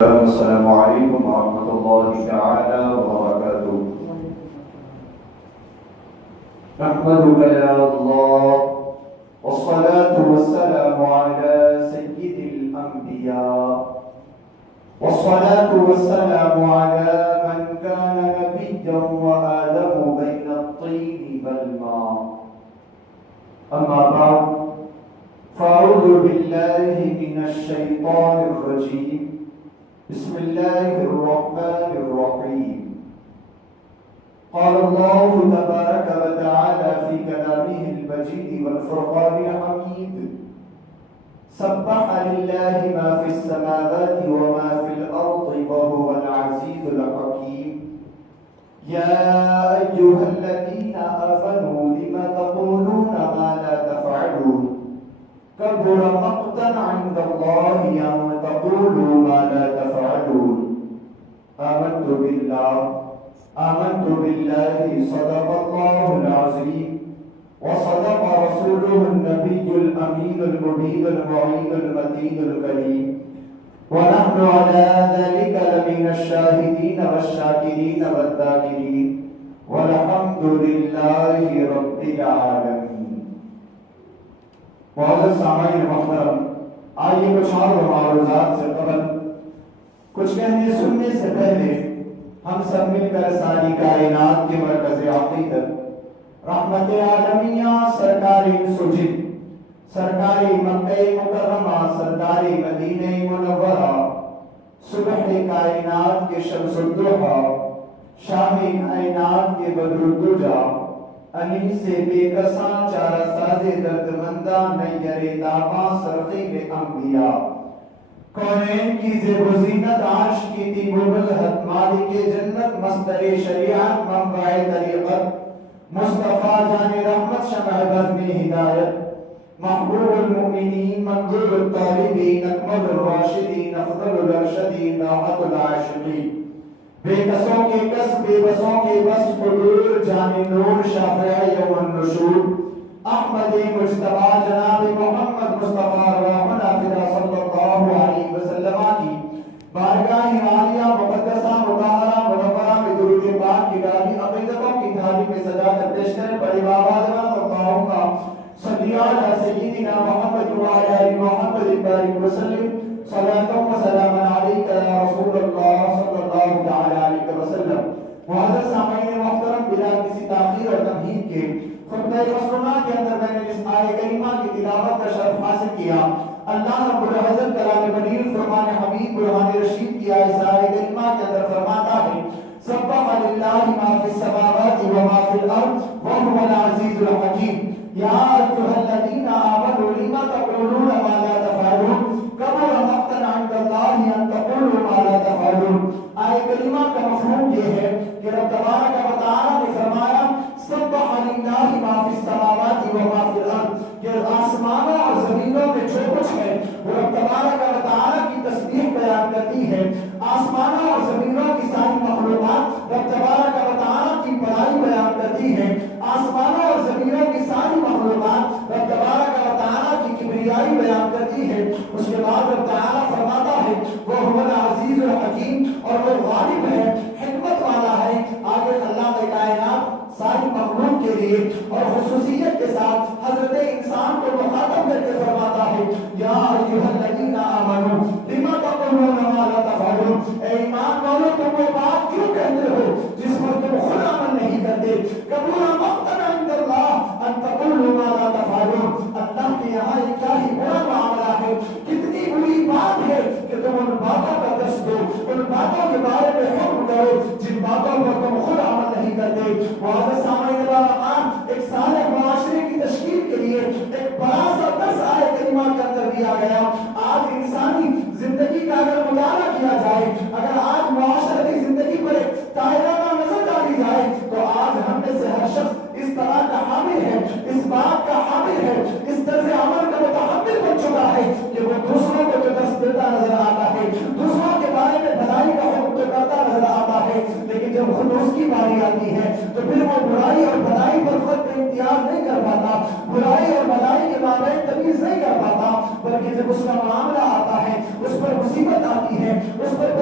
السلام عليكم ورحمة الله تعالى وبركاته. نحمدك يا الله والصلاة والسلام على سيد الأنبياء والصلاة والسلام على من كان نبيا وآدم بين الطين والماء. أما بعد فأعوذ بالله من الشيطان الرجيم. بسم الله الرحمن الرحيم. قال الله تبارك وتعالى في كلامه المجيد والفرقان الحميد: سبح لله ما في السماوات وما في الأرض وهو العزيز الحكيم. يا أيها الذين آمنوا لم تقولون ما لا تفعلون كبر مقتا عند الله أن تقولوا ما لا تفعلون. آمنت بالله صدق الله العظيم وصدق رسوله النبي الأمين المبين المعين المتين الكريم، ونحن على ذلك لمن الشاهدين والشاكرين والذاكرين، والحمد لله رب العالمين. معزز سامعین محترم، آئیے کچھ اور معروضات سے قبل کچھ کہنے سننے سے پہلے ہم سب مل کر ساری کائنات کے مرکز عقیدت رحمت عالمیہ سرکار سجد سرکار مکہ مکرمہ سرکار مدینہ منورہ صبح کائنات کے شمس الضحیٰ شام کائنات کے بدر الدجا انیس سے بے کساں چارہ ساز دردمندہ نیر تاباں سرقیب انبیاء کونین کی زیب و زینت عرش کی طیب و ملحت مالک جنت مصدر شریعت منبع طریقت مصطفیٰ جان رحمت شمع بزم ہدایت محبوب المؤمنین منظور الطالبین اکمل الراشدین افضل الارشدین راحت العاشقین بے کسوں کے کس بے بسوں کے بس حضور جان نور شافع یوم النشور احمد مجتبی جناب محمد مصطفیٰ روحنا فدا صلی اللہ علیہ وسلم کی بارگاہ عالیہ مقدسہ مطہرہ منورہ میں درود پاک کی ڈالی عقیدتوں کی تھالی میں سجا کر پیش کریں بڑی آواز میں اللہم صلی علی سیدنا محمد وعلی آل محمد بارک وسلم صلاۃ و سلام علیک یا رسول اللہ صلی اللہ تعالی علیہ وسلم. معزز سامعین محترم، بلا کسی تاخیر اور تمہید کے خطبہ رسولہ کے اندر میں نے اس آیہ کریمہ کی تلاوت کا شرف حاصل کیا. اللہ رب العزت کلام منیر فرمان حمید برہان رشید کی اس آیہ کریمہ کے اندر فرماتا ہے: سبح للہ ما فی السماوات وما فی الارض وهو العزیز الحکیم. یا ایھا الذین آمنوا لم تقولون ما لا تفعلون کبر مقتا عند اللہ ان تقولوا ما لا تفعلون. آیہ کریمہ کا مفہوم یہ ہے کہ رب تبارک و تعالی نے فرمایا سبح للہ ما فی السماوات وما فی الارض، کہ آسمانوں اور زمینوں میں جو کچھ ہے وہ رب تبارک و تعالی کی تسبیح بیان کرتی ہے. آسمانوں اور زمینوں کی ساری مخلوقات رب تبارک و تعالی کی بڑائی بیان کرتی ہے. آسمانوں اور زمینوں کی ساری مخلوقات رب تبارک و تعالی کی کبریائی بیان کرتی ہے. اس کے بعد رب تعالی فرماتا ہے وہ هو العزیز الحکیم، اور وہ غالب ہے، حکمت والا ہے. آگے اللہ کے کائنات ساری مخلوق کے لیے اور خصوصیت کے ساتھ حضرت انسان کو مخاطب کر کے فرماتا ہے: یا ایھا الذین آمنوا لم تقولون ما لا تفعلون. اے ایمان والو، تم وہ بات کیوں کہتے ہو جس پر تم خود عمل نہیں کرتے؟ کبر مقتا عند اللہ ان تقولوا ما لا تفعلون. اللہ کے یہاں یہ کیا ہی برا معاملہ ہے، کتنی بری بات ہے کہ تم ان باتوں کا دست دو، ان باتوں کے بارے میں حکم کرو جن باتوں پر تم خود عمل نہیں کرتے. معزز سامعین برحمت، ایک صالح معاشرے کی تشکیل کے لیے ایک بڑا سا درس آیہ کریمہ کے اندر دیا گیا. آج انسانی زندگی کا اگر مطالعہ کیا جائے، اگر آج معاشرتی زندگی پر ایک تائرانہ نظر ڈالی جائے، تو آج ہم میں سے ہر شخص اس طرح کا حامل ہے، اس بات کا حامل ہے، اس طرز عمل کا متحمل بن چکا ہے کہ وہ دوسروں کو جو درس دیتا نظر آتا ہے، دوسروں کے بارے میں بھلائی کا حکم تو کرتا نظر آتا ہے، لیکن جب خود اس کی باری آتی ہے تو پھر وہ برائی اور بھلائی پر فرق امتیاز نہیں کر پاتا، برائی اور بھلائی کے مابین تمیز نہیں کر پاتا، بلکہ جب اس کا معاملہ آتا ہے، اس پر مصیبت آتی ہے، اس پر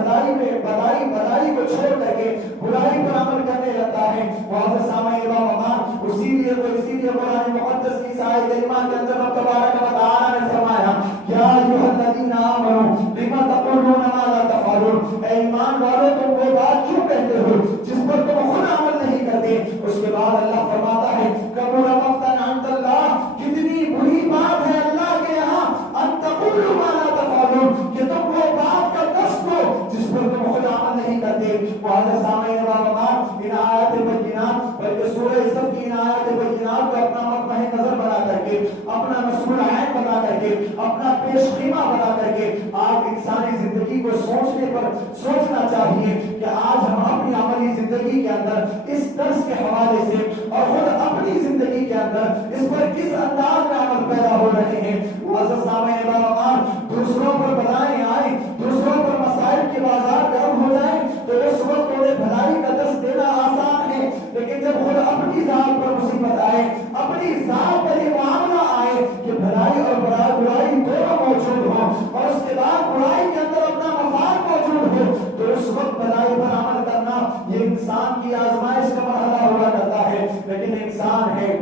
بھلائی کو چھوڑ کر کے برائی پر عمل کرنے لگتا ہے. معزز سامعین کرام، اسی لیے قرآن مقدس کی آیت کریمہ کے اندر رب تبارک و تعالی نے فرمایا یا ایھا الذین آمنوا لم تقولون ما لا تفعلون، اے ایمان والو تم وہ بات کیوں کہتے ہو جس پر تم خود عمل نہیں کرتے. اس کے بعد اللہ فرماتا ہے کبر مقتا عند اللہ، کتنی بری بات ہے اللہ کے یہاں ان تقولوا ما لا تفعلون، کہ تم وہ بات کا دست دو جس پر تم خود عمل نہیں کرتے. معزز سامعین کرام، ان آیات بینات بلکہ سورہ صف کی ان آیات بینات کو اپنا مقطع نظر بنا کر کے، اپنا مسئول عین بنا کر کے، اپنا پیش خیمہ بنا کر کے آپ انسانی زندگی کو سوچنا چاہیے کہ آج ہم اپنی عملی زندگی کے اندر اس درس کے حوالے سے اور خود اپنی زندگی کے اندر اس پر کس انداز کا عمل پیدا ہو رہے ہیں. معزز سامعین کرام، دوسروں پر بلائیں آئیں، دوسروں پر مسائل کے بازار گرم ہو جائیں تو اس وقت انہیں بھلائی کا دست دینا آسان ہے، لیکن جب خود اپنی ذات پر مصیبت آئے، اپنی ذات پر یہ معاملہ آئے کہ بھلائی اور برائی دونوں موجود ہوں اور اس کے بعد برائی کے اندر اپنا مفاد موجود ہو، تو اس وقت بھلائی پر عمل کرنا یہ انسان کی آزمائش کا مرحلہ ہوا کرتا ہے. لیکن انسان ہے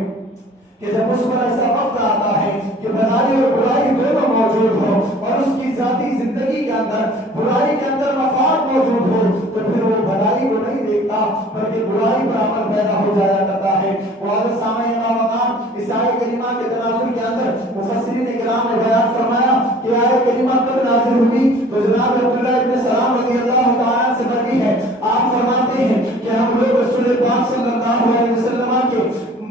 کہ جب اس پر ایسا وقت آتا ہے کہ بھلائی اور برائی دونوں موجود ہو اور اس کی ذاتی زندگی کے اندر برائی کے اندر مفاد موجود ہو، تو پھر وہ بھلائی کو نہیں دیکھتا بلکہ برائی پر عمل پیدا ہو جایا کرتا ہے. معزز سامعین کرام، اس آیت کریمہ کے تناظر کے اندر مفسرین کرام نے بیان فرمایا کہ آیت کریمہ کب نازل ہوئی تو جناب عبداللہ ابن سلام رضی اللہ تعالیٰ سے مروی ہے. آپ فرماتے ہیں کہ ہم لوگ رسول پاک صلی اللہ علیہ وسلم کے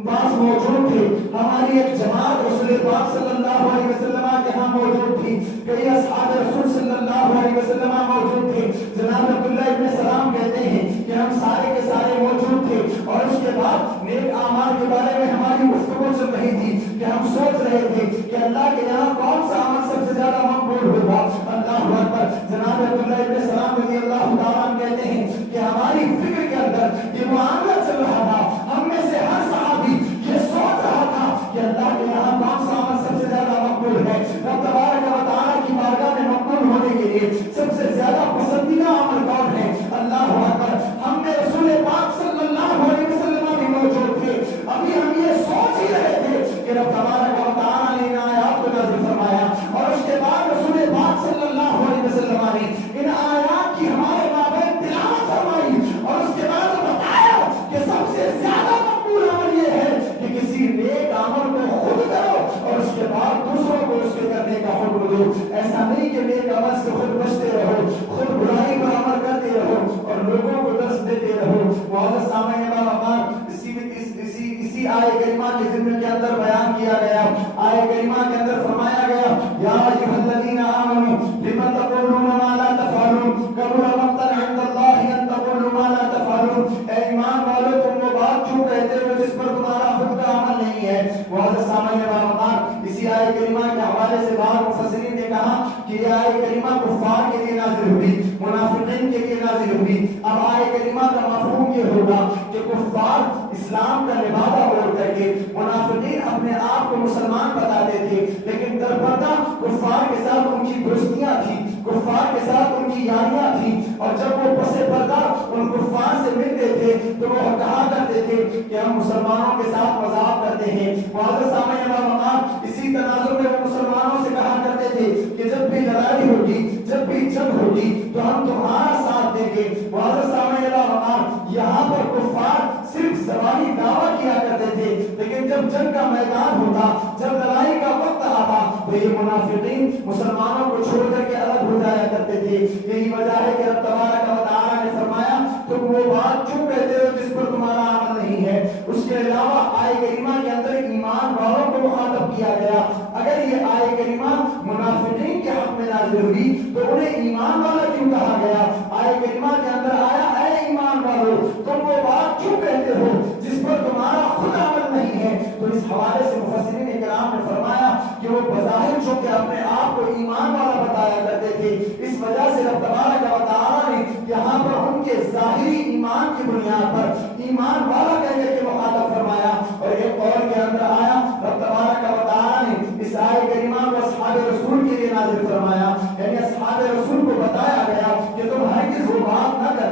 پاس موجود تھے، ہماری ایک جماعت رسول پاک صلی اللہ علیہ وسلم کے ہاں موجود تھی، کئی اصحاب رسول صلی اللہ علیہ وسلم موجود تھے. جناب عبداللہ ابن سلام کہتے ہیں کہ ہم سارے کے سارے موجود تھے اور اس کے بعد نیک اعمال کے بارے میں ہماری گفتگو چل رہی تھی کہ ہم سوچ رہے تھے کہ اللہ کے یہاں کون سا عمل سب سے زیادہ مقبول ہوگا. اللہ اکبر. جناب عبداللہ ابن سلام رضی اللہ تعالیٰ کہتے ہیں کہ ہماری فکر کے اندر یہ معاملہ چل رہا تھا، ہم میں سے ہر صحابی یہ سوچ رہا تھا کہ اللہ کے یہاں کون سا عمل سب سے زیادہ مقبول ہے. رب تبارک و تعالیٰ کی بارگاہ میں مقبول ہونے کے لیے سب سے زیادہ پسندیدہ عمل کون ہے. اللہ اکبر. ہم میں رسول پاک صلی اللہ علیہ وسلم بھی موجود تھے، ابھی ہم یہ سوچ ہی رہے تھے کہ رب تبارک و تعالیٰ نے ان آیات کو نازل فرمایا اور اس کے بعد رسول پاک صلی اللہ علیہ وسلم نے ان آیات کی ہمارے مابین تلاوت فرمائی اور اس کے بعد بتایا کہ سب سے زیادہ مقبول عمل یہ ہے کہ کسی نیک عمل کو خود کرو اور اس کے بعد دوسروں کو اس کے کرنے کا حکم دو. ایسا نہیں کہ نیک عمل سے خود بچتے رہو، خود برائی پر عمل کرتے رہو اور لوگوں کو درس دیتے رہو. معزز سامعین کرام، اسی آیت کریمہ کے ضمن کے اندر بیان کیا گیا، آیت کریمہ کے اندر فرمایا گیا یا ایھا الذین آمنوا لم تقولون ما لا تفعلون کبر مقتا عند اللہ ان تقولوا ما لا تفعلون، اے ایمان والو تم وہ بات کیوں کہتے ہو جس پر تمہارا خود کا عمل نہیں ہے. معزز سامعین کرام، اسی آیت کریمہ کے حوالے سے بعض مفسرین نے کہا کہ یہ آیت کریمہ کفار کے لیے نازل ہوئی، منافقین کے لیے نازل ہوئی. اب آیت کریمہ کا مفہوم یہ ہوگا کہ کفار اسلام کا لبادہ اوڑھ کر کے، منافقین اپنے آپ کو مسلمان بتاتے تھے لیکن در پردہ کفار کے ساتھ ان کی دوستیاں تھیں، کفار کے ساتھ ان کی یاریاں تھیں اور جب وہ پس پردہ ان کفار سے ملتے تھے تو وہ کہا کرتے تھے کہ ہم مسلمانوں کے ساتھ مذاق کرتے ہیں. معزز سامعین کرام، اسی تناظر میں وہ مسلمانوں سے کہا کرتے تھے کہ جب بھی لڑائی ہوگی، جب بھی جنگ ہوگی تو ہم تمہارا ساتھ دیں گے. معزز سامعین کرام، یہاں پر کفار صرف زبانی دعویٰ کیا کرتے تھے لیکن جب جنگ کا میدان ہوتا، جب لڑائی کا وقت آتا تو یہ منافقین مسلمانوں کو چھوڑ کر کے الگ ہو جایا کرتے تھے. یہی وجہ ہے کہ رب تبارک و تعالیٰ نے فرمایا تم وہ بات کیوں کہتے ہو جس پر تمہارا عمل نہیں ہے. اس کے علاوہ آیت کریمہ کے اندر ایمان والوں کو مخاطب کیا گیا. اگر یہ آیت کریمہ منافقین کے حق میں نازل ہوئی تو انہیں ایمان والا کیوں کہا گیا؟ آیت کریمہ کے اندر آیا اے ایمان والو تم وہ بات کیوں کہتے ہو جس پر تمہارا خود عمل نہیں ہے. تو اس حوالے سے مفسرین کرام نے فرمایا کہ وہ بظاہر جو کہ اپنے آپ کو ایمان والا بتایا کرتے تھے، اس وجہ سے رب تبارک و تعالیٰ نے یہاں پر ان کے ظاہری ایمان کی بنیاد پر ایمان والا کہہ کے مخاطب فرمایا. اور ایک قول کے اندر آیا رب تبارک و تعالیٰ نے اس آیت کریمہ کو اصحاب رسول کے لیے نازل فرمایا، یعنی اصحاب رسول کو بتایا گیا کہ تم ہر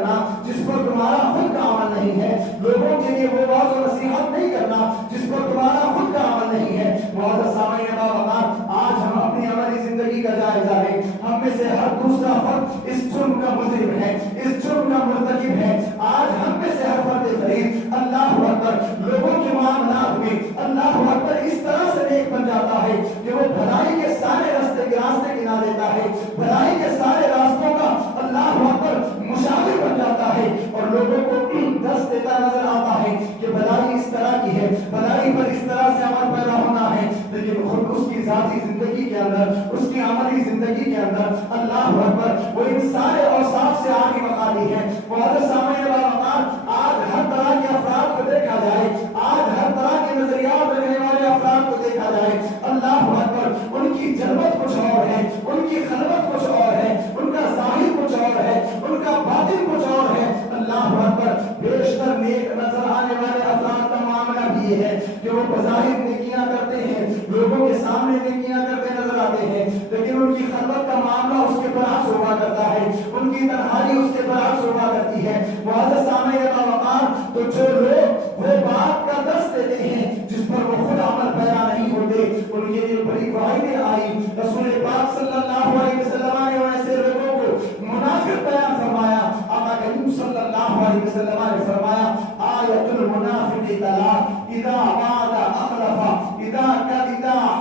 کرنا جس پر تمہارا خود کا عمل نہیں ہے، لوگوں کے لیے وہ واعظ و نصیحت نہیں کرنا جس پر تمہارا خود کا عمل نہیں ہے۔ معزز سامعین باوقار، آج ہم اپنی عملی زندگی کا جائزہ لیں۔ ہم میں سے ہر دوسرا فرد اس جرم کا مجرم ہے، اس جرم کا مرتکب ہے۔ آج ہم میں سے ہر فرد فرید اللہ اکبر لوگوں کے معاملات میں اللہ اکبر اس طرح سے نیک بن جاتا ہے کہ وہ بھلائی کے سارے راستے گنا دیتا ہے، بھلائی کے سارے راستوں کا اللہ اکبر مشاور بن جاتا ہے اور لوگوں کو درس دیتا نظر آتا ہے کہ بھلائی اس طرح کی ہے، بھلائی پر اس طرح سے عمل پیدا ہونا ہے، لیکن خود اس کی ذاتی زندگی کے اندر، اس کی عملی زندگی کے اندر اللہ اکبر وہ ان سارے اوصاف سے آگے مقامی ہے۔ معزز سامعین باوقار، آج ہر طرح کے افراد کو دیکھا جائے، آج ہر طرح کے نظریات رکھنے والے افراد کو دیکھا جائے، اللہ اکبر ان کی جلوت کچھ اور ہے، ان کی خلوت کچھ اور ہے، ان کا ظاہر کچھ اور ہے، ان کا باطن کچھ اور ہے۔ اللہ اکبر بیشتر نیک نظر آنے والے افراد کا معاملہ بھی یہ ہے کہ وہ بظاہر نیکیاں کرتے ہیں، لوگوں کے سامنے نیکیاں کرتے نظر آتے ہیں، لیکن ان کی خلوت کا معاملہ اس کے برعکس ہوا کرتا ہے، ان کی تنہائی اس کے برعکس ہوا کرتی ہے۔ معزز سامعین باوقار، تو جو لوگ وہ بات کا درس دیتے ہیں جس پر وہ خود عمل پیرا نہیں ہوتے، ان کے لیے بڑی وعیدیں آئی۔ رسول پاک صلی اللہ علیہ وسلم نے ایسے لوگوں کو منافق بیان فرمایا۔ آقا کریم صلی اللہ علیہ وسلم نے فرمایا آیت المنافق ثلاث، اذا وعد اخلف، اذا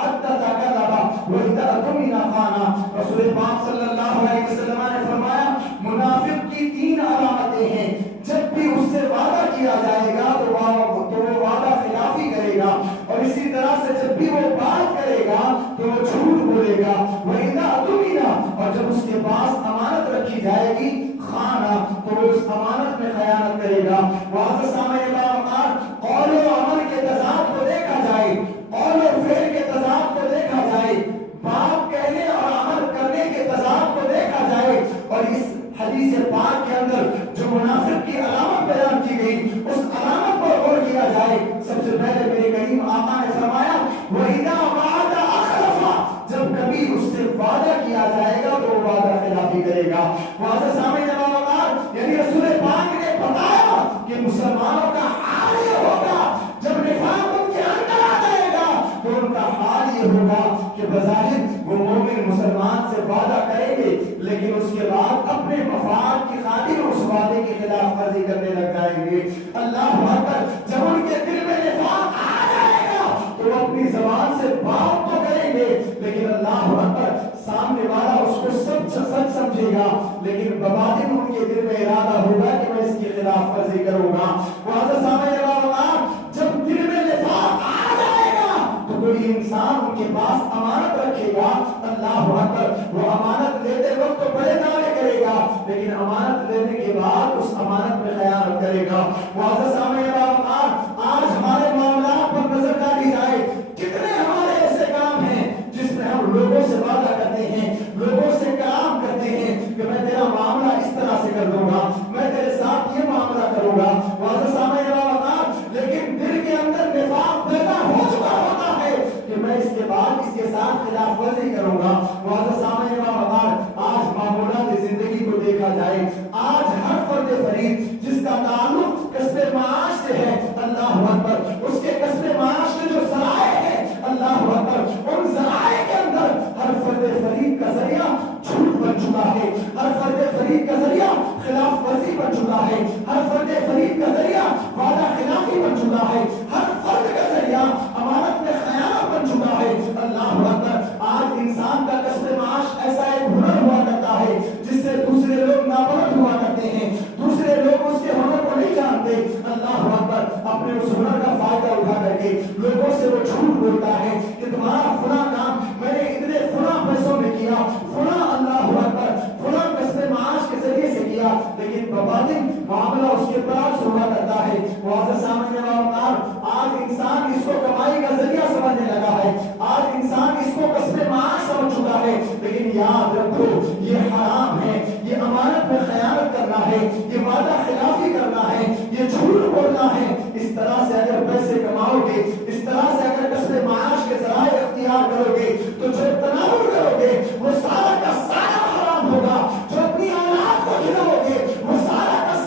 حدث كذب، واذا اؤتمن خان۔ رسول پاک صلی اللہ علیہ وسلم نے فرمایا منافق کی تین علامتیں ہیں، جب بھی اس سے وعدہ کیا جائے گا تو وہ وعدہ خلافی کرے گا، اور اسی طرح سے جب بھی وہ بات کرے گا تو وہ جھوٹ بولے گا، وَإِذَا اؤْتُمِنَ، اور جب اس کے پاس امانت رکھی جائے گی خانہ تو وہ اس امانت میں خیانت کرے گا۔ معزز سامعین باوقار، قول و عمل کے تضاد کو دیکھا جائے، قول و فعل کے تضاد کو دیکھا جائے، بات کہنے اور عمل کرنے کے تضاد کو دیکھا جائے، اور اس حدیث پاک کے اندر جو منافق کی علامت بیان کی گئی اس علامت پر غور کیا جائے، سب سے پہلے میرے کریم آقا نے فرمایا وَإِذَا وَعَدَ أَخْلَفَ، جب کبھی اس سے وعدہ کیا جائے گا تو وہ وعدہ خلافی کرے گا۔ معزز سامعین باوقار، یعنی رسول پاک نے بتایا کہ مسلمانوں کا حال یہ ہوگا جب نفاق ان کے اندر آ جائے گا تو ان کا حال یہ ہوگا کہ بظاہر وہ مومن مسلمان سے وعدہ کریں گے لیکن اس کے بعد اپنے مفاد کی خاطر اس وعدے کی خلاف ورزی کرنے لگ جائیں گے۔ اللہ اکبر، جب ان کے دل میں نفاق آ جائے گا تو وہ اپنی زبان سے بات تو کریں گے لیکن اللہ اکبر سامنے والا اس کو سچ سمجھے گا لیکن بباطن ان کے دل میں ارادہ ہوگا کہ میں اس کی خلاف ورزی کروں گا۔ معزز سامعین باوقار، جب دل میں نفاق آ جائے گا تو کوئی انسان ان کے پاس امانت رکھے گا، اللہ اکبر وہ امانت لیتے وقت تو بڑے دعوے کرے گا لیکن امانت لینے کے بعد اس امانت میں خیانت کرے گا۔ معزز سامعین باوقار، آج ہمارے معاملات پر نظر ڈالی جائے، کتنے ہمارے ایسے کام ہیں جس میں ہم لوگوں سے وعدہ کرتے ہیں، لوگوں سے کلام کرتے ہیں کہ میں تیرا معاملہ اس طرح سے کر دوں گا، میں تیرے ساتھ یہ معاملہ کروں گا۔ معزز سامعین باوقار، لیکن دل کے اندر نفاق پیدا ہو چکا ہوتا ہے کہ میں اس کے بعد اس کے ساتھ خلاف ورزی کروں گا۔ معزز سامعین باوقار، آج معمولات زندگی کو دیکھا جائے، آج ہر فرد فرید جس کا تعلق کسب معاش سے ہے، اللہ اکبر اس کے کسب معاش کے جو ذرائع ہیں، اللہ اکبر ان ذرائع کے اندر ہر فرد فرید کا ذریعہ جھوٹ بن چکا ہے، ہر فرد فرید کا ذریعہ خلاف ورزی بن چکا ہے، ہر فرد فرید کا ذریعہ وعدہ خلافی بن چکا ہے، ہر فرد کا ذریعہ امانت میں خیانت بن چکا ہے۔ اللہ اکبر، آج انسان کا کسب معاش ایسا ایک ہنر ہوا کرتا ہے جس سے دوسرے لوگ نابرد ہوا کرتے ہیں، دوسرے لوگ اس کے ہنر کو نہیں جانتے۔ اللہ اکبر، اپنے اس ہنر کا فائدہ اٹھا کر کے لوگوں سے وہ جھوٹ بولتا ہے کہ تمہارا فلاں کام میں نے اتنے فلاں پیسوں میں کیا، فلاں اللہ اکبر فلاں کسب معاش کے ذریعے سے کیا، لیکن بباطن معاملہ اس کے برعکس ہوا کرتا ہے۔ معزز سامعین باوقار، آج انسان اس کو کمائی کا ذریعہ سمجھنے لگا ہے، آج انسان اس کو کسب معاش سمجھ چکا ہے، لیکن یاد رکھو یہ حرام ہے، یہ امانت میں خیانت کرنا ہے، یہ وعدہ خلافی کرنا ہے، یہ جھوٹ بولنا ہے۔ اس طرح سے اگر پیسے کماؤ گے، اس طرح سے اگر کسب معاش کے ذرائع اختیار کرو گے تو جو تناول کرو گے وہ سارا کا سارا حرام ہوگا، جو اپنی اولاد کو کھلاؤ گے وہ سارا کا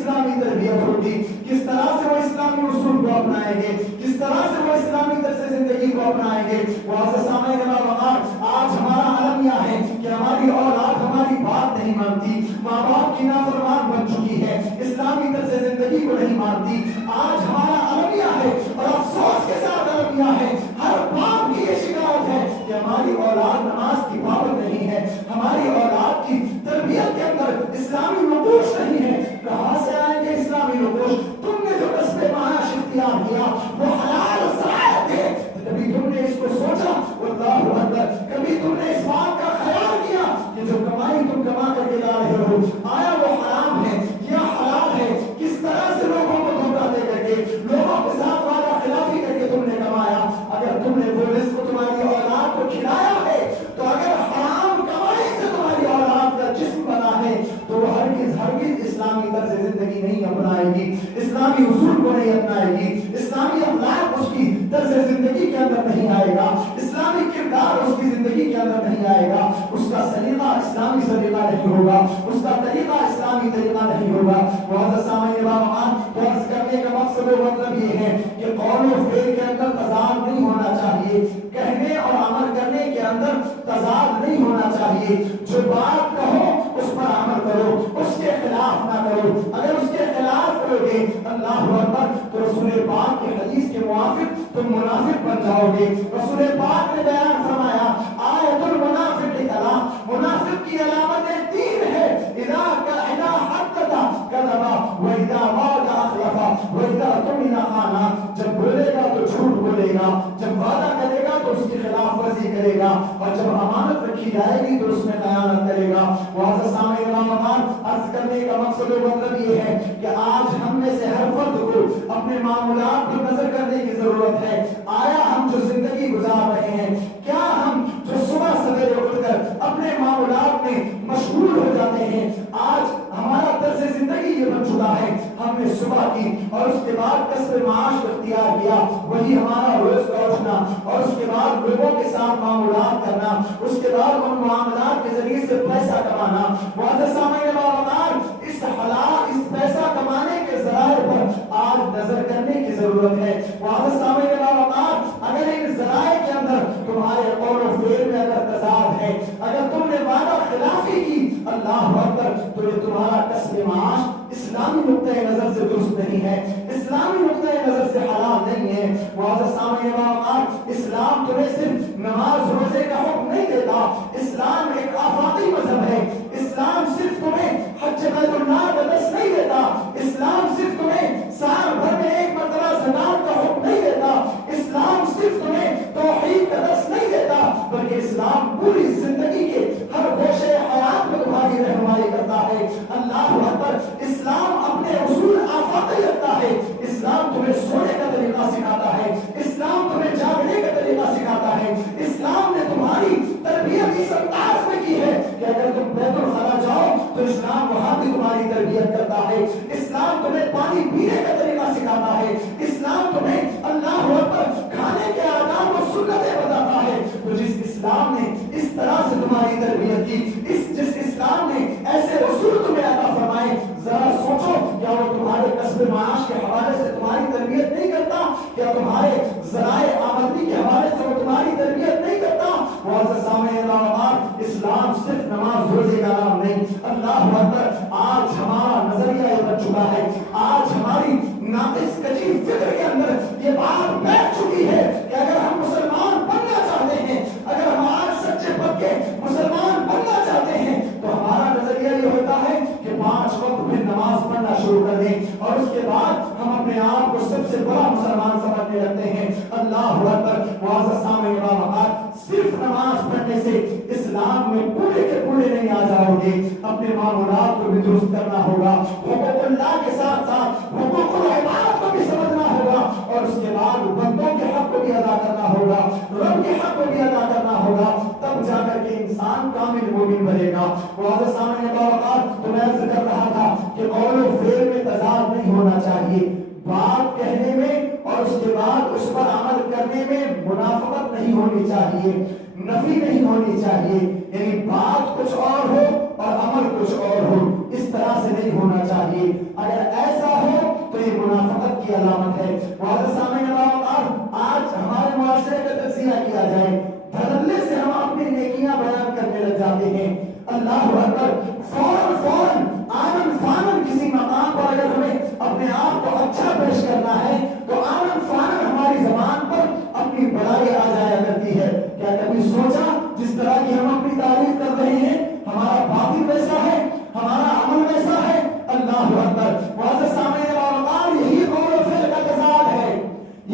اسلامی تربیت ہوگی، کس طرح سے وہ اسلامی اصول کو اپنائیں گے، کس طرح سے وہ اسلامی طرز زندگی کو اپنائیں گے۔ معزز سامعین وقار، آج ہمارا عالم یہ ہے کہ ہماری اولاد ہماری بات نہیں مانتی، ماں باپ کی نافرمان بن چکی ہے، اسلامی طرز زندگی کو نہیں مانتی۔ آج ہمارا المیہ ہے اور افسوس کے ساتھ المیہ ہے، ہر باپ کی یہ شکایت ہے کہ ہماری اولاد نماز کی پابند نہیں ہے، ہماری اولاد کی تربیت کے اندر اسلامی نقوش نہیں ہے۔ کہاں سے آئیں گے اسلامی نقوش؟ تم نے جو کسب معاش اختیار کیا وہ حلال ذرائع تھے، کبھی تم نے اس کو سوچا؟ واللہ اکبر، کبھی تم نے اس بات کا خیال کیا کہ جو کمائی تم کما کر کے لا رہے ہو آیا وہ حرام ہے یا حلال ہے؟ کس طرح سے لوگوں کو دھوکہ دے کر کے، لوگوں کے ساتھ وعدہ خلافی کر کے تم نے کمایا؟ اگر تم نے وہ رزق تمہاری اولاد کو کھلایا ہے تو اگر حرام کمائی سے تمہاری اولاد کا جسم بنا ہے تو وہ ہرگز اسلامی طرز زندگی نہیں اپنائے گی، اسلامی اصول کو نہیں اپنائے گی، اسلامی اخلاق اس کی طرز زندگی کے اندر نہیں آئے گا، اسلامی کردار اس کی زندگی کے اندر نہیں آئے گا، اس کا سلیقہ اسلامی سلیقہ نہیں ہوگا، اس کا طریقہ اسلامی طریقہ نہیں ہوگا۔ معزز سامعین وقار، عرض کرنے کا مقصد و مطلب یہ ہے کہ قول و فعل کے اندر تضاد نہیں ہونا چاہیے، کہنے اور عمل کرنے کے اندر تضاد نہیں ہونا چاہیے۔ جو بات کہو اس پر عمل کرو، اس کے خلاف نہ کرو۔ اگر اس کے خلاف کرو گے اللہ اکبر تو رسول پاک کی حدیث کے موافق تم منافق بن جاؤ گے۔ رسول پاک نے بیان فرمایا آیت المنافق کلام، منافق کی علامتیں تین ہے، اذا حدث کذب واذا وعد اخلف واذا اؤتمن خان۔ جب بولے گا تو جھوٹ بولے گا، جب وعدہ کرے گا تو اس کی خلاف ورزی کرے گا، اور جب امانت رکھی جائے گی تو اس میں خیانت کرے گا۔ معزز سامعین وقار، عرض کرنے کا مقصد و مطلب یہ ہے کہ آج ہم میں سے ہر فرد کو اپنے معاملات پر نظر کرنے کی ضرورت ہے۔ آیا ہم جو زندگی گزار رہے ہیں، کیا ہم جو صبح سویرے اٹھ کر اپنے معاملات میں مشغول ہو جاتے ہیں، آج ہمارا طرز زندگی یہ بن چکا ہے، ہم نے صبح کی اور اس کے بعد کسب معاش اختیار کیا، وہی ہمارا روز کا اٹھنا، اور اس کے بعد لوگوں کے ساتھ معاملات کرنا، اس کے بعد ان معاملات کے ذریعے سے پیسہ کمانا۔ معزز سامعین وقار، اس حلال، اس پیسہ کمانے کے ذرائع پر آج نظر کرنے کی ضرورت ہے۔ معزز سامعین وقار، اگر ان ذرائع کے اندر تمہارے قول و فعل میں اگر تضاد ہے، اگر تم نے وعدہ خلافی کی اللہ اکبر تو یہ تمہارا کسب معاش اسلامی نقطۂ نظر سے درست نہیں ہے، اسلامی نقطۂ نظر سے حلال نہیں ہے۔ معزز سامعین وقار، اسلام تمہیں صرف نماز روزے کا حکم نہیں دیتا، اسلام ایک آفاقی مذہب ہے۔ اسلام صرف تمہیں حج بیت اللہ کا درس نہیں دیتا، اسلام صرف تمہیں سال بھر میں ایک مرتبہ زکات کا حکم نہیں دیتا، اسلام صرف تمہیں توحید کا درس نہیں دیتا، بلکہ اسلام پوری زندگی کے ہر گوشے حیات میں تمہاری رہنمائی کرتا ہے۔ اللہ اکبر، اسلام اپنے اصول آفاقی رکھتا ہے۔ اسلام تمہیں سونے کا طریقہ سکھاتا ہے، اسلام تمہیں جاگنے کا طریقہ سکھاتا ہے، اسلام نے تمہاری تربیت اس انداز میں کی ہے کہ اگر تم بیت الخلا جاؤ تو اسلام وہاں بھی تمہاری تربیت کرتا ہے، اسلام تمہیں پانی پینے کا طریقہ سکھاتا ہے، اسلام تمہیں اللہ اکبر کھانے کے آداب و سنتیں بتاتا ہے۔ تو جس اسلام نے اس طرح سے تمہاری تربیت کی، جس اسلام نے ایسے اصول تمہیں عطا فرمائے، ذرا سوچو کیا وہ تمہارے کسب معاش کے حوالے سے تمہاری تربیت نہیں کرتا؟ کیا تمہارے ذرائع آمدنی کے حوالے سے وہ تمہاری تربیت نہیں کرتا؟ معزز سامعین وقار، اسلام صرف نماز روزے کا نام نہیں۔ اللہ اکبر، آج ہمارا نظریہ یہ بن چکا ہے، آج ہماری ناقص کچی فکر کے اندر یہ بات بیٹھ چکی ہے کہ اگر ہم مسلمان بننا چاہتے ہیں، اگر ہم آج سچے پکے مسلمان بننا چاہتے ہیں تو ہمارا نظریہ یہ ہوتا ہے کہ 5 وقت میں نماز پڑھنا شروع کر دیں، اور اس کے بعد ہم اپنے آپ کو سب سے بڑا مسلمان سمجھنے لگتے ہیں۔ اللہ اکبر، معزز سامعین وقار، صرف نماز پڑھنے سے اسلام میں پورے کے پورے نہیں آ جاؤ گے، اپنے معاملات کو بھی درست کرنا ہوگا، حقوق اللہ کے ساتھ ساتھ حقوق العباد کو بھی سمجھنا ہوگا، اور اس کے بعد بندوں کے حق کو بھی ادا کرنا ہوگا، رب کے حق کو بھی ادا کرنا ہوگا، تب جا کر کے انسان کامل مومن بنے گا۔ معزز سامعین وقار، تو میں عرض کر رہا تھا کہ قول و فعل میں تضاد نہیں ہونا چاہیے، بات کہنے میں اور اس کے بعد اس پر عمل کرنے میں منافقت نہیں ہونی چاہیے، نفی نہیں ہونی چاہیے، یعنی بات کچھ اور ہو اور عمل کچھ اور ہو، اس طرح سے نہیں ہونا چاہیے۔ اگر ایسا ہو تو یہ منافقت کی علامت ہے۔ معزز سامعین آج ہمارے معاشرے کا تجزیہ کیا جائے، دھڑلے سے ہم اپنی نیکیاں بیان کرنے لگ جاتے ہیں، اللہ اکبر، فوراً آنن فانن کسی مقام پر اگر ہمیں اپنے آپ کو اچھا پیش کرنا ہے تو آنن فانن ہماری زبان پر اپنی بڑائی آ جایا کرتی ہے۔ کیا کبھی سوچا جس طرح کی ہم اپنی تعریف کر رہے ہیں ہمارا باطن ویسا ہے، ہمارا عمل ویسا ہے؟ اللہ اکبر، معزز سامعین باوقار، یہی قول و فعل کا تضاد ہے،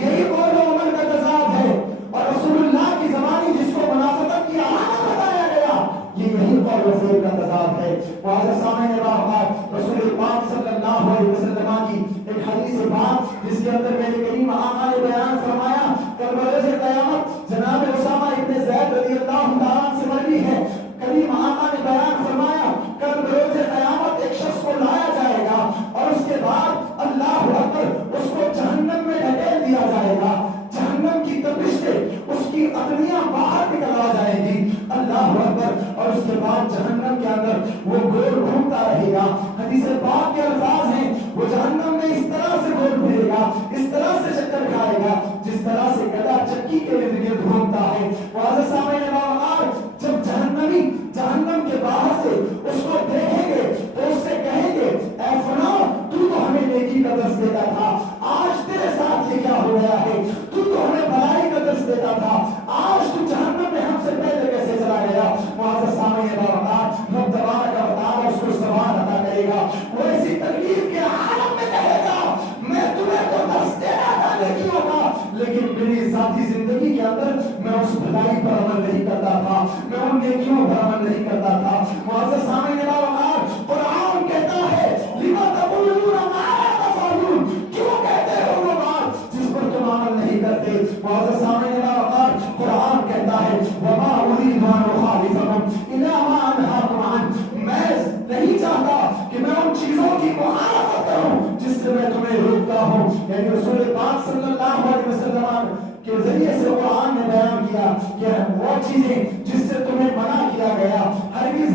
یہی قول و عمل کا تضاد ہے، اور رسول اللہ کی زبانی جس کو منافقت کی علامت بتایا گیا یہی قول و فعل کا تضاد ہے۔ معزز سامعین باوقار، رسول پاک صلی اللہ علیہ وسلم کی ایک حدیث پاک جس کے اندر میرے کریم آقا نے بیان فرمایا، کل بروز قیامت جناب اسامہ ابن زید رضی اللہ تعالیٰ سے مروی ہے، کریم آقا نے بیان فرمایا کل بروز قیامت ایک شخص کو لایا جائے گا اور اس کے بعد اللہ اکبر اس کو جہنم میں ڈھکیل دیا جائے گا، جہنم کی تپش سے اس کی اقلیاں باہر نکل آ جائیں گی، اللہ اکبر، اور اس کے بعد جہنم کے اندر وہ گول گھومتا رہے گا۔ حدیث پاک کے الفاظ ہیں وہ جہنم میں اس طرح سے گول پھرے گا، اس طرح سے چکر کھائے گا جس طرح سے گدھا چکی کے ارد گرد گھومتا ہے۔ معزز سامعین باوقار، جب جہنمی جہنم کے باہر سے اس کو دیکھیں گے تو اس سے کہیں گے اے فلاں تو ہمیں نیکی کا درس دیتا تھا، آج تیرے ساتھ یہ کیا ہو گیا ہے؟ تو ہمیں بھلائی کا درس دیتا تھا، آج تو جہنم میں ہم سے پہلے کیسے چلا گیا؟ معزز سامعین باوقار، رب تبارک و تعالیٰ اس کو زبان عطا کرے گا، وہ اسی تکلیف کے عالم میں کہے گا میں تمہیں تو درس دینا تھا نیکیوں کا، لیکن میری ذاتی زندگی کے اندر میں اس بھلائی پر عمل نہیں کرتا تھا، میں ان نیکیوں پر عمل نہیں کرتا تھا۔ معزز سامعین باوقار، قرآن کہتا ہے لما تقولون ما لا تفعلون، کیوں کہتے ہو وہ بات جس پر تم عمل نہیں کرتے؟ معزز سامعین باوقار، قرآن کہتا ہے وما اريد ان اخالفكم الى ما انهاكم عنه، میں نہیں چاہتا کہ میں ان چیزوں کی مخالفت کروں جس سے میں تمہیں روکتا ہوں۔ یعنی رسول پاک صلی اللہ علیہ وسلم کے ذریعے سے قرآن نے بیان کیا کہ وہ چیزیں جس سے تمہیں منع کیا گیا ہرگز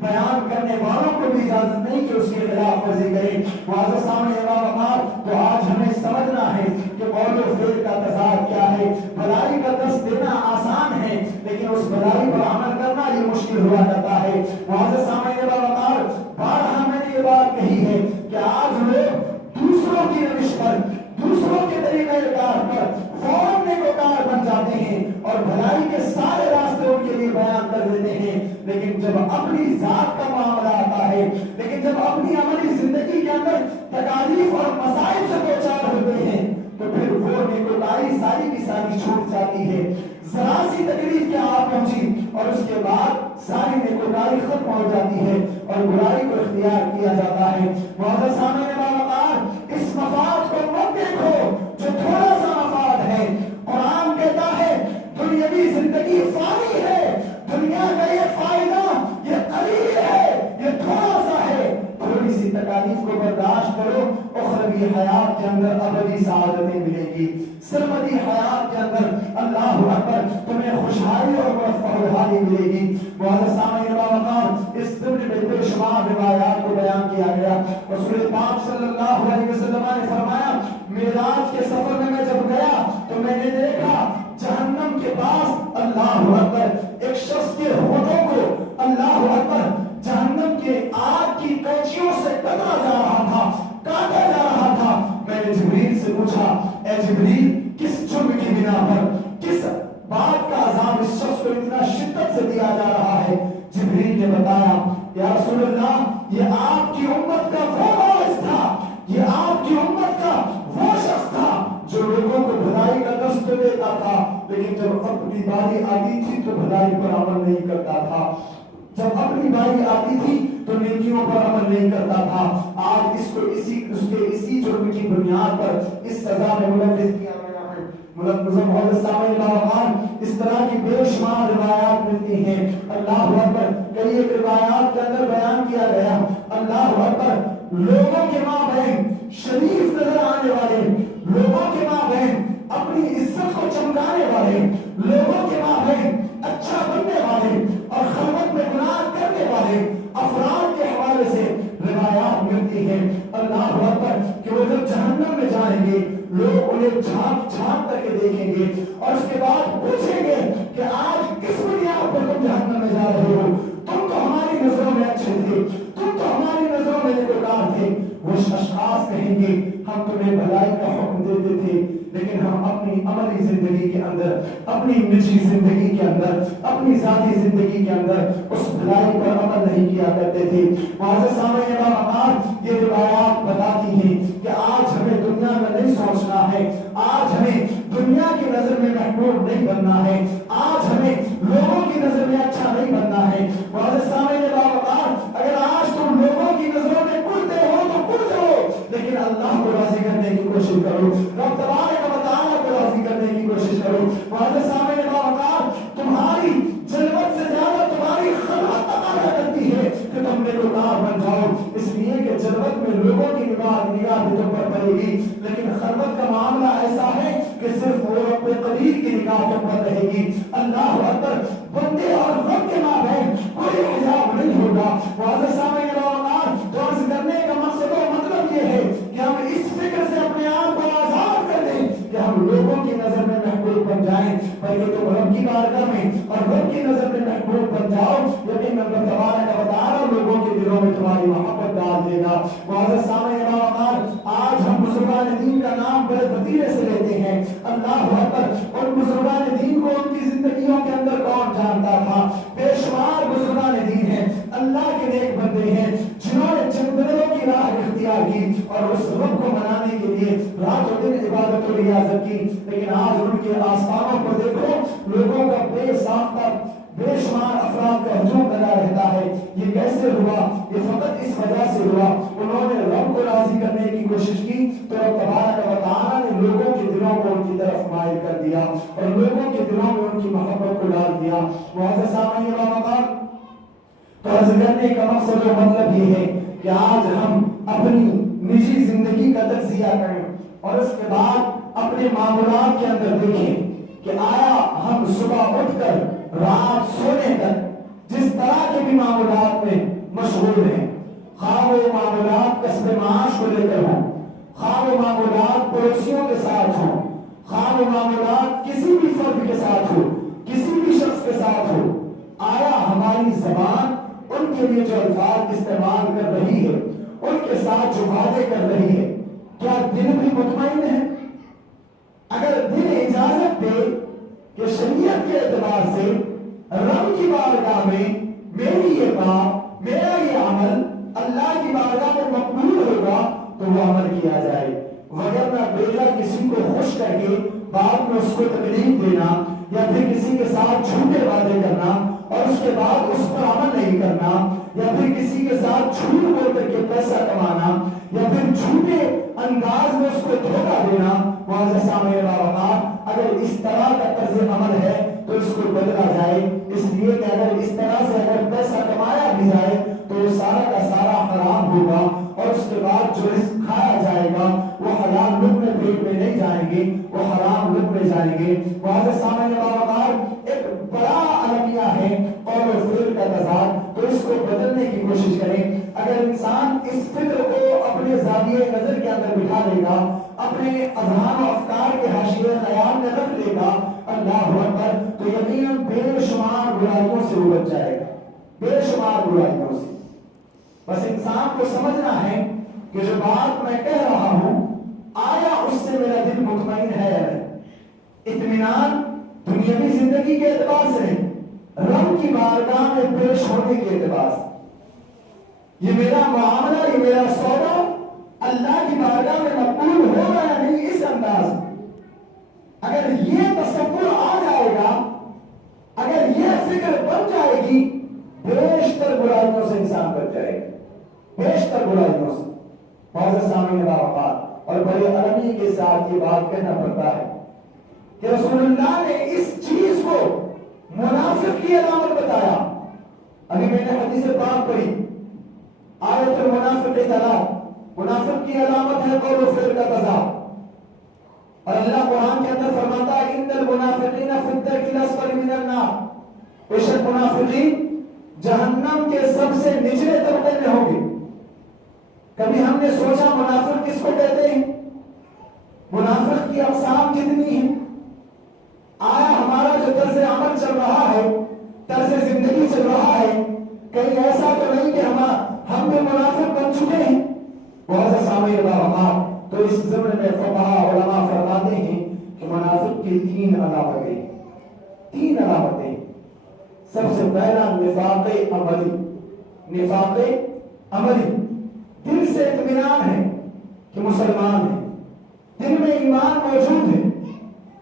بیان کرنے والوں کو بھی اجازت نہیں کہ اس کے خلاف ورزی کریں۔ معزز سامعین باوقار، تو آج ہمیں سمجھنا ہے کہ قول و فعل کا تضاد کیا ہے۔ بھلائی کا درس دینا آسان ہے لیکن اس بھلائی پر عمل کرنا یہ مشکل ہوا کرتا ہے۔ معزز سامعین باوقار، بارہا میں نے یہ بات کہی ہے کہ آج لوگ دوسروں کی روش پر، دوسروں کے طریقہ کار پر فوراً نیکوکار بن جاتے ہیں اور بھلائی کے سارے راستے ان کے لیے بیان کر دیتے ہیں، لیکن جب اپنی ذات کا معاملہ آتا ہے، لیکن جب اپنی عملی زندگی کے اندر تکالیف اور مسائل سے دو چار ہوتے ہیں تو پھر وہ نیکوکاری ساری کی ساری چھوٹ جاتی ہے۔ ذرا سی تکلیف کیا آپ پہنچی اور اس کے بعد ساری نیکوکاری ختم ہو جاتی ہے اور برائی کو اختیار کیا جاتا ہے۔ معزز سامعین باوقار، اس مفاد کو مت دیکھو جو تھوڑا سا مفاد ہے۔ قرآن کہتا ہے دنیاوی زندگی فانی ہے، دنیا کا یہ فائدہ یہ قلیل ہے، یہ تھوڑا سا ہے، تھوڑی سی تکالیف کو برداشت کرو، اخروی حیات کے اندر ابدی سعادتیں ملیں گی، سرمدی حیات کے اندر اللہ اکبر تمہیں خوشحالی اور مرفع حالی ملے گی۔ معزز سامعین باوقار، اس ضمن میں بے شمار روایات کو بیان کیا گیا۔ رسول پاک صلی اللہ علیہ وسلم نے فرمایا معراج کے سفر میں جب گیا تو میں نے دیکھا جہنم کے پاس اللہ اکبر ایک شخص کے ہونٹوں کو اللہ اکبر جہنم کے آگ کی کینچیوں سے کترا جا رہا تھا، کاٹا جا رہا تھا۔ میں نے جبریل سے پوچھا اے جبریل، کس جرم کی بنا پر، کس بات کا عذاب اس شخص کو اتنا شدت سے دیا جا رہا ہے؟ جبریل نے بتایا یا رسول اللہ یہ آپ کی امت کا وہ باعث تھا، یہ آپ کی امت کا وہ شخص تھا جو لوگوں کو بھلائی کا درس دیتا تھا لیکن جب اپنی باری آتی تھی تو بھلائی پر عمل نہیں کرتا تھا، جب اپنی باری آتی تھی تو نیکیوں پر عمل نہیں کرتا تھا۔ آج اس کو اسی جرم کی بنیاد پر اس سزا میں ملوث کیا گیا ہے۔ معزز سامعین باوقار، اس طرح کی بے شمار روایات ملتی ہیں۔ اللہ اکبر، کئی ایک روایات کے اندر بیان کیا گیا اللہ اکبر لوگوں کے ماں بہن شریف نظر آنے والے، لوگوں کے ماں بہن اپنی عزت کو چمکانے والے، لوگوں کے ماں بہن اچھا بننے والے اور خلوت میں گناہ کرنے والے افراد کے حوالے سے روایات ملتی ہیں۔ اللہ کہ وہ جب جہنم میں جائیں گے لوگ انہیں جھانک جھانک کر کے دیکھیں گے اور اس کے بعد پوچھیں گے کہ آج کس بنیاد پر تم جہنم میں جا رہے ہو؟ تم تو ہماری نظروں میں اچھے تھے، تم تو ہماری نظروں میں نیکوکار تھے۔ وہ اشخاص کہیں گے ہم تمہیں بھلائی کا حکم دیتے تھے لیکن ہم اپنی عملی زندگی کے اندر، اپنی نجی زندگی کے اندر، اپنی ذاتی زندگی کے اندر اس بھلائی پر عمل نہیں کیا کرتے تھے۔ معزز سامعین باوقار، یہ روایات بتاتی ہیں کہ آج ہمیں دنیا میں نہیں سوچنا ہے، آج ہمیں دنیا کی نظر میں محبوب نہیں بننا ہے، آج ہمیں لوگوں کی نظر میں اچھا نہیں بننا ہے۔ معزز سامعین باوقار، اگر آج تم لوگوں کی نظروں میں کڑتے ہو تو کڑ جاؤ، لیکن اللہ کو راضی کرنے کی کوشش کرو، رب تبارک و تعالیٰ کو راضی کرنے کی کوشش کرو۔ معزز سامعین باوقار، تمہاری جلوت سے زیادہ تمہاری خلوت تقاضا کرتی ہے کہ تم نیکوکار بن جاؤ، اس لیے کہ جلوت میں لوگوں کی نگاہ بھی تم پر پڑے گی، لیکن خلوت کا معاملہ ایسا ہے کہ صرف وہ رب قریب کی نگاہ تم پر رہے گی۔ اللہ اکبر، بندے اور رب کے مابین کوئی حجاب نہیں ہوگا۔ معزز سامعین باوقار، درس کرنے کا مقصد و مطلب یہ ہے کہ ہم اس فکر سے اپنے آپ کو آزاد کر دیں کہ ہم لوگوں کی نظر میں محبوب بن جائیں، بلکہ تم رب کی بارگاہ میں اور رب کی نظر میں محبوب بن جاؤ، یقیناً اللہ تبارک و تعالیٰ لوگوں کے دلوں میں تمہاری محبت ڈال دے گا۔ معزز سامعین باوقار، آج ہم بزرگان دین کا نام بڑے وتیرے سے لیتے ہیں، اللہ اکبر، اور بزرگان دین کو ان کی زندگیوں کے اندر کون جانتا تھا؟ بے شمار بزرگان دین ہیں، اللہ کے نیک بندے ہیں جنہوں نے جنگلوں کی راہ اختیار کی اور اس رب کو منانے کے لیے رات و دن عبادت و ریاضت کی، لیکن آج ان کے آستانوں پر دیکھو لوگوں کا بے ساختہ بے شمار افراد کا ہجوم لگا رہتا ہے۔ یہ کیسے ہوا؟ یہ فقط اس وجہ سے ہوا انہوں نے رب کو راضی کرنے کی کوشش کی تو رب تبارک و تعالیٰ نے لوگوں کے دلوں کو ان کی طرف مائل کر دیا اور لوگوں کے دلوں میں ان کی محبت کو ڈال دیا۔ معزز سامعین باوقار، تو عرض کرنے کا مقصد و مطلب یہ ہے کہ آج ہم اپنی نجی زندگی کا تجزیہ کریں اور اس کے بعد اپنے معاملات کے اندر دیکھیں کہ آیا ہم صبح اٹھ کر رات سونے تک جس طرح کے بھی معاملات میں مشغول ہیں، خواہ وہ معاملات کسب معاش کو لے کر ہوں، خواہ وہ معاملات پڑوسیوں کے ساتھ ہوں، خواہ وہ معاملات کسی بھی فرد کے ساتھ ہو، کسی بھی شخص کے ساتھ ہو، آیا ہماری زبان ان کے لیے جو الفاظ استعمال کر رہی ہے، ان کے ساتھ جو وعدے کر رہی ہے، کیا دل بھی مطمئن ہے؟ اگر دل اجازت دے کہ شریعت کے اعتبار سے رب کی بارگاہ میں میری یہ بات، میرا یہ عمل اللہ کی بارگاہ میں مقبول ہوگا تو وہ عمل کیا جائے، وگرنہ بیجا کسی کو خوش کر کے بعد میں اس کو تکلیف دینا یا پھر کسی کے ساتھ جھوٹے وعدے کرنا اور اس کے بعد اس پر عمل نہیں کرنا یا پھر کسی کے ساتھ جھوٹ بول کر کے پیسہ کمانا یا پھر جھوٹے انداز میں اس کو دھوکہ دینا، معزز سامعین باوقار، اگر اس طرح کا طرز عمل ہے تو اس کو بدلا جائے، اس لیے کہ اگر اس طرح سے اگر پیسہ کمایا بھی جائے تو وہ سارا کا سارا حرام ہوگا اور اس کے بعد جو رزق کھایا جائے گا وہ حلال لقمے پیٹ میں نہیں جائیں گے، وہ حرام لقمے جائیں گے۔ معزز سامعین باوقار، ایک بڑا المیہ ہے قول و فعل کا تضاد، تو اس کو بدلنے کی کوشش کریں۔ اگر انسان اس فکر کو اپنے زاویہ نظر کے اندر بٹھا لے گا، اپنے اذہان و افکار کے حاشیے خیال میں رکھ لے گا، اللہ اکبر، تو یقیناً بے شمار برائیوں سے وہ بچ جائے گا، بے شمار برائیوں سے۔ بس انسان کو سمجھنا ہے کہ جو بات میں کہہ رہا ہوں آیا اس سے میرا دل مطمئن ہے یا نہیں۔ اطمینان دنیاوی زندگی کے اعتبار سے نہیں، رب کی بارگاہ میں پیش ہونے کے اعتبار سے، یہ میرا معاملہ، یہ میرا سودا اللہ کی بارگاہ میں مقبول ہوگا یا نہیں، اس انداز میں اگر یہ تصور آ جائے گا، اگر یہ فکر بن جائے گی، بیشتر برائیوں سے انسان بچ جائے گا، بیشتر برائیوں سے۔ معزز سامعین باوقار، اور بڑے علمی کے ساتھ یہ بات کہنا پڑتا ہے کہ رسول اللہ نے اس چیز کو منافق کی علامت بتایا۔ ابھی میں نے حدیث پاک پڑھی، آیت المنافق ثلاث، منافق کی علامت ہے قول و فعل کا تضاد، اور اللہ قرآن کے اندر فرماتا ہے ان المنافقین فی الدرک الاسفل من النار، بے شک منافقین جہنم کے سب سے نچلے طبقے میں ہوں گے۔ کبھی ہم نے سوچا منافق کس کو کتنی ہے؟ آیا ہمارا جو طرز عمل چل رہا ہے، طرز زندگی چل رہا ہے، کہیں ایسا تو نہیں کہ ہم بھی منافق بن چکے ہیں؟ بہت سے سامنے باوقار تو اس ضمن میں فقہاء علماء فرماتے ہیں کہ منافق کی 3 علامتیں، 3 علامتیں۔ سب سے پہلا نفاق عملی، نفاق عملی، دل سے اطمینان ہے کہ مسلمان ہے، دل میں ایمان موجود ہے،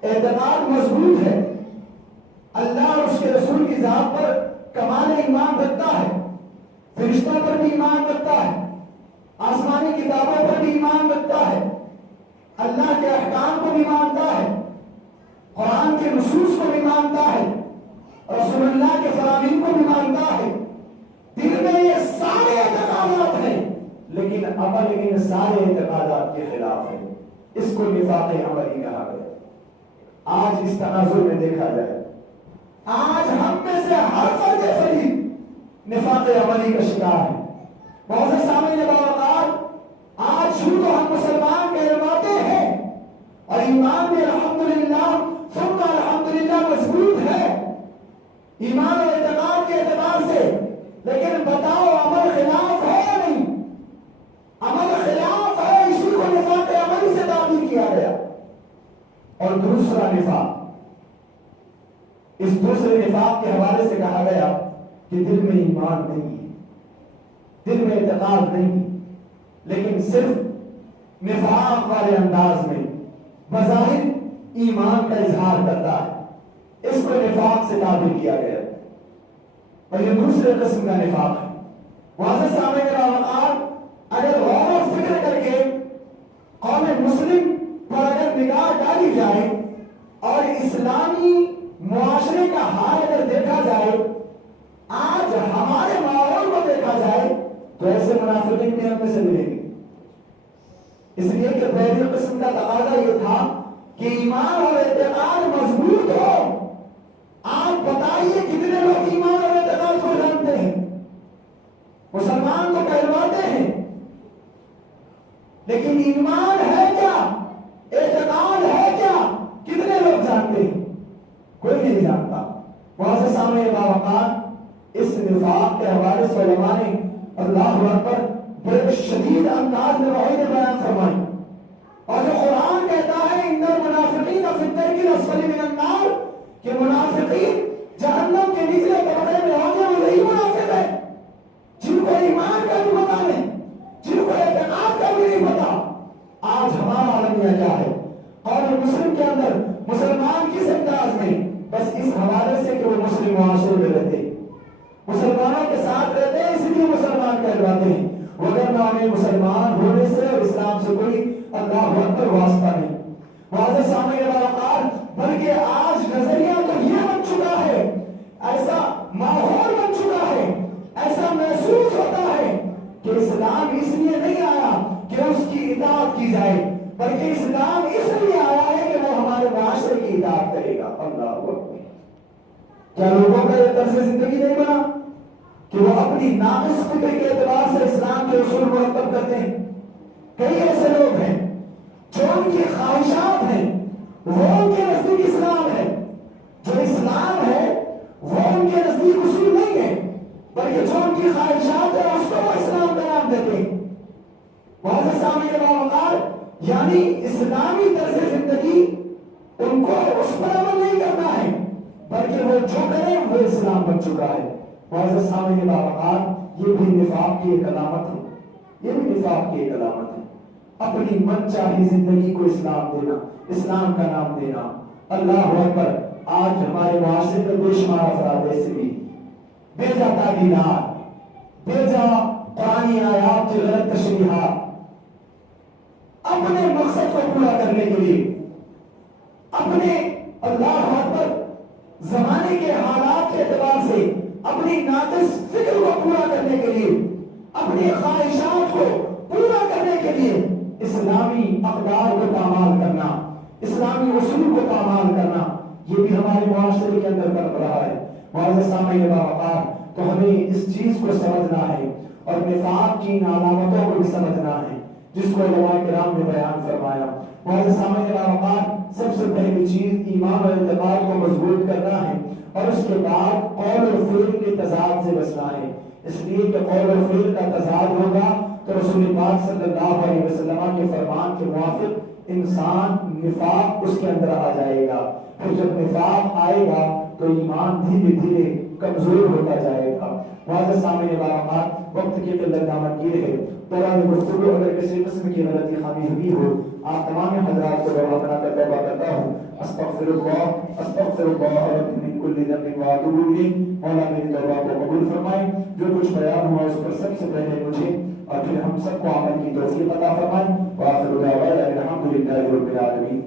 اعتقاد مضبوط ہے، اللہ اور اس کے رسول کی ذات پر کمال ایمان رکھتا ہے، فرشتوں پر بھی ایمان رکھتا ہے، آسمانی کتابوں پر بھی ایمان رکھتا ہے، اللہ کے احکام کو بھی مانتا ہے، قرآن کے نصوص کو بھی مانتا ہے، رسول اللہ کے فرامین کو بھی مانتا ہے۔ دل میں یہ سارے اعتقادات ہیں، لیکن عمل ان سارے اعتقادات کے خلاف ہے، اس کو نفاق عملی کہا گیا۔ آج اس تناظر میں دیکھا جائے، آج ہم میں سے ہر فرد فرید نفاق عملی کا شکار ہے۔ بہت سے سامنے باوقات آج شروع تو ہم مسلمان کہلواتے ہیں اور ایمان میں الحمدللہ ثم الحمدللہ مضبوط ہے، ایمان اور اعتقاد کے اعتبار سے، لیکن بتاؤ عمل خلاف ہے یا نہیں؟ عمل خلاف ہے، اسی کو نفاق عملی سے تعبیر کیا گیا۔ اور دوسرا نفاق، اس دوسرے نفاق کے حوالے سے کہا گیا کہ دل میں ایمان نہیں ہے، دل میں اعتقاد نہیں ہے، لیکن صرف نفاق والے انداز میں بظاہر ایمان کا اظہار کرتا ہے، اس کو نفاق سے تعبیر کیا گیا۔ اور یہ دوسرے قسم کا نفاق ہے۔ واضح سامنے کے باوقات اگر غور و فکر کر کے قوم مسلم پر اگر نگاہ ڈالی جائے اور اسلامی معاشرے کا حال اگر دیکھا جائے، آج ہمارے ماحول کو دیکھا جائے تو ایسے منافقین بھی ہم میں سے ملیں گے، اس لیے کہ پہلی قسم کا تقاضا یہ تھا کہ ایمان اور اعتقاد مضبوط ہو۔ آپ بتائیے کتنے لوگ ایمان اور اعتقاد کو جانتے ہیں؟ مسلمان تو کہلواتے ہیں، لیکن ایمان ہے کیا، اعتقاد ہے کیا، کتنے لوگ جانتے ہیں؟ کوئی نہیں جانتا۔ وہاں سے سامنے باوقات اس نفاق کے حوالے سے علماء نے اللہ اکبر بڑے شدید انداز میں وعید بیان فرمائی، اور جو قرآن کہتا ہے ان المنافقین فی الدرک الاسفل من النار، کہ منافقین جہنم کے نچلے طبقے میں ہوں گے، وہ یہی منافق ہے جن کو ایمان کا بھی پتہ نہیں، جن کو اعتقاد کا بھی نہیں پتا۔ آج ہمارا عالمیہ کیا ہے قوم مسلم کے اندر؟ مسلمان کس انداز میں؟ بس اس حوالے سے کہ وہ مسلم معاشرے میں رہتے، مسلمانوں کے ساتھ رہتے ہیں، اس لیے مسلمان کہلواتے ہیں، وغیرہ انہیں مسلمان ہونے سے اور اسلام سے کوئی اللہ اکبر واسطہ نہیں۔ واضح سامنے باوقار بلکہ آج نظریہ تو یہ بن چکا ہے، ایسا ماحول بن چکا ہے، ایسا محسوس ہوتا ہے کہ اسلام اس لیے نہیں آیا کہ اس کی اطاعت کی جائے، بلکہ اسلام اس لیے آیا ہے کہ وہ ہمارے معاشرے کی اطاعت کرے گا۔ اللہ اکبر! کیا لوگوں کا یہ طرز زندگی نہیں بنا کہ وہ اپنی ناقص فکر کے اعتبار سے اسلام کے اصول مرتب کرتے ہیں؟ کئی ایسے لوگ ہیں جو ان کی خواہشات ہیں وہ ان کے نزدیک اسلام ہے، جو اسلام ہے وہ ان کے نزدیک اصول نہیں ہے، بلکہ جو ان کی خواہشات ہے اس کو وہ اسلام کا نام دیتے ہیں۔ بہت سے سامنے کے باوقار یعنی اسلامی طرز زندگی ان کو اس پر عمل نہیں کرنا ہے، بلکہ وہ جو کریں وہ اسلام بن چکا ہے۔ بہت سے سامنے کے باوقار یہ بھی نفاق کی ایک علامت ہے، یہ بھی نفاق کی ایک علامت ہے، اپنی من چاہی زندگی کو اسلام دینا، اسلام کا نام دینا۔ اللہ اکبر! آج ہمارے معاشرے میں بے شمار افراد ایسے بھی بے جا تعبیرات، بے جا قرآنی آیات کی غلط تشریحات، اپنے مقصد کو پورا کرنے کے لیے، اپنے اللہ اکبر زمانے کے حالات کے اعتبار سے اپنی ناقص فکر کو پورا کرنے کے لیے، اپنی خواہشات کو پورا کرنے کے لیے اسلامی اقدار کو پامال کرنا، اسلامی اصول کو پامال کرنا، یہ بھی ہمارے معاشرے کے اندر کر رہا ہے۔ واضح سامنے باوقار تو ہمیں اس چیز کو سمجھنا ہے اور نفاق کی ان علامتوں کو بھی سمجھنا ہے جس کو علماء کرام نے بیان فرمایا۔ ہمارے سامنے علامات سب سے پہلی چیز ایمان اور اعتقاد کو مضبوط کرنا ہے، اور اس کے بعد قول اور فعل کے تضاد سے بچنا ہے، اس لیے کہ قول اور فعل کا تضاد ہوگا تو رسول پاک صلی اللہ علیہ وسلم کے فرمان کے موافق انسان نفاق اس کے اندر آ جائے گا، پھر جب نفاق آئے گا تو ایمان دھیرے دھیرے کمزور ہوتا جائے گا۔ واضح سامنے علامات وقت کی قلت دامنگیر ہے، دوران گفتگو اگر کسی قسم کی غلطی خامی ہوئی ہو آپ تمام حضرات کو گواہ بنا کر توبہ کرتا ہوں۔ استغفر اللہ ربی من کل ذنب واتوب الیہ۔ مولا میری توبہ کو قبول فرمائے، جو کچھ بیان ہوا اس پر سب سے پہلے مجھے اور پھر ہم سب کو عمل کی توفیق عطا فرمائے۔ وآخر دعوانا الحمد للہ رب العالمین۔